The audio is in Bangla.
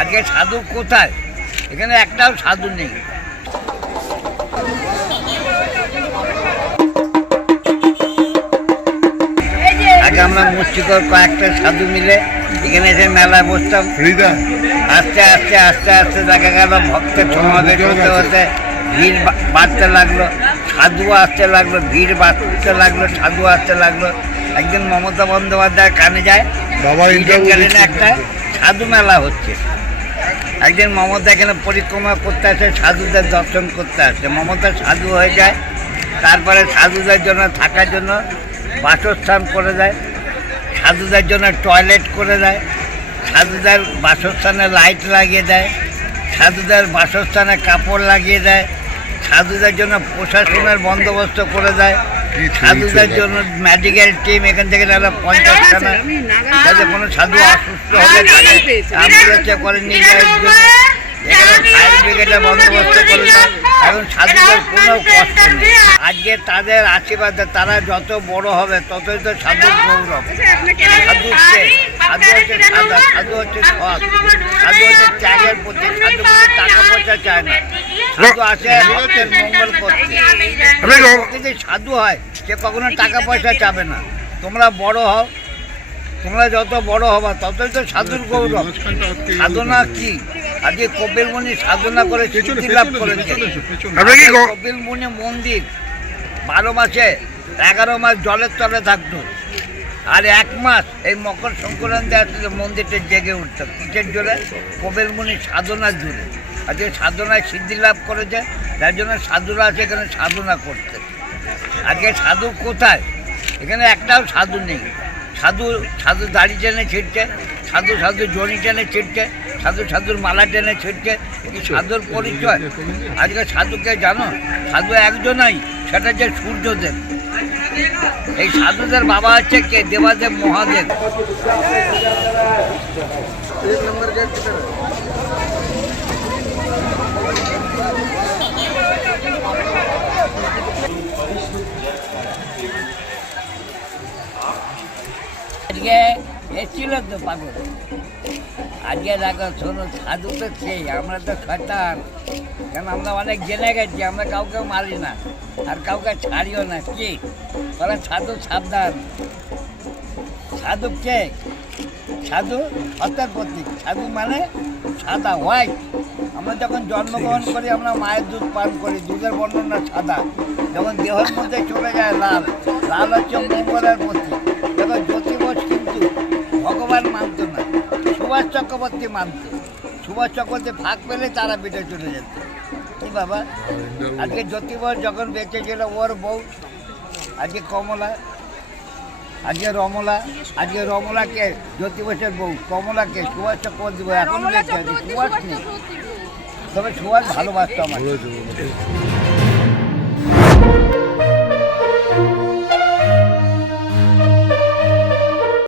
আজকে সাধু কোথায়? এখানে একটাও সাধু নেই। আগে আমরা মুর্শিদর কয়েকটা সাধু মিলে এখানে এসে মেলায় বসতাম। আস্তে আস্তে আস্তে আস্তে দেখা গেল ভক্তের সমাবেশ হতে হতে ভিড় বাড়তে লাগলো, সাধু আসতে লাগলো, ভিড় বাড়তে লাগলো, সাধু আসতে লাগলো। একদিন মমতা বন্দ্যোপাধ্যায়ের কানে যায় একটা সাধু মেলা হচ্ছে। একদিন মমতা এখানে পরিক্রমা করতে আসে, সাধুদের দর্শন করতে আসে। মমতা সাধু হয়ে যায়, তারপরে সাধুদের জন্য থাকার জন্য বাসস্থান করে দেয়, সাধুদের জন্য টয়লেট করে দেয়, সাধুদের বাসস্থানে লাইট লাগিয়ে দেয়, সাধুদের বাসস্থানে কাপড় লাগিয়ে দেয়, সাধুদের জন্য প্রশাসনের বন্দোবস্ত করে দেয়, সাধুদের জন্য মেডিকেল টিম এখান থেকে 50খানা, যাতে কোনো সাধু অসুস্থ হলে অ্যাম্বুলেন্সে করে নিয়ে যায়, এখানে ফায়ার ব্রিগেডের বন্দোবস্ত করে দেয়। এখন সাধুদের কোনো কষ্ট নেই। আজকে তাদের আশীর্বাদে তারা যত বড় হবে ততই তো সাধুর গৌরব। সাধুকে সাধু হচ্ছে সাদা, সাধু হচ্ছে সৎ, সাধু হচ্ছে ত্যাগের প্রতি, সাধু কোনো টাকা পয়সা চায় না, সাধু আসে ভক্তের মঙ্গল করতে। যদি সাধু হয় সে কখনো টাকা পয়সা চাবে না। তোমরা বড় হও, তোমরা যত বড় হবা ততই তো সাধুর গৌরব। সাধনা কি? আজকে কপিল মুনি সাধনা করে সিদ্ধি লাভ করেছে। কপিল মুনি মন্দির 12 মাসে 11 মাস জলের তলে থাকতো, আর 1 মাস এই মকর সংক্রান্তি আসলে মন্দিরটা জেগে উঠত। কিসের জোরে? কপিল মুনি সাধনার জোরে। আজকে সাধনায় সিদ্ধি লাভ করেছে, যার জন্য সাধুরা আছে এখানে সাধনা করতে। আজকে সাধু কোথায়? এখানে একটাও সাধু নেই। সাধু সাধু দাড়ি টেনে ছিটছে, সাধু সাধু জড়ি টেনে ছিটছে, সাধু সাধুর মালা টেনে ছিটছে। কি সাধুর পরিচয়? আজকে সাধুকে জানো? সাধু একজনই, সেটা হচ্ছে সূর্যদেব। এই সাধুদের বাবা হচ্ছে কে? দেবাদেব মহাদেব। আজকে এসেছিল তো পাগল। আজকে দেখো শোনো, সাধু তো সেই, আমরা তো শয়তান। কেন আমরা অনেক জেনে গেছি, আমরা কাউকে মারি না আর কাউকে ছাড়িও না। কি ওরা সাধু সাবধান। সাধু কে? সাধু সত্যের প্রতীক। সাধু মানে সাদা, হোয়াইট। আমরা যখন জন্মগ্রহণ করি আমরা মায়ের দুধ পান করি, দুধের বর্ণনা সাদা। যখন দেহের মধ্যে চলে যায় লাল, লাল হচ্ছে মঙ্গলের প্রতীক। দেখো জ্যোতি বোস কিন্তু ভগবান মানত না, সুভাষ চক্রবর্তী মানত। সুভাষ চক্রবর্তী ফাঁক পেলে তারা পিঠে চলে যেত। কি বাবা? আজকে জ্যোতি বোস যখন বেঁচে ছিল ওর বউ আজকে কমলা, আজকে রমলা। আজকে রমলাকে জ্যোতি বোসের বউ, কমলাকে সুভাষ চক্রবর্তী বউ। এখন বেঁচে আছে, সুভাষ নেই। তবে সুভাষ ভালোবাসতো আমার।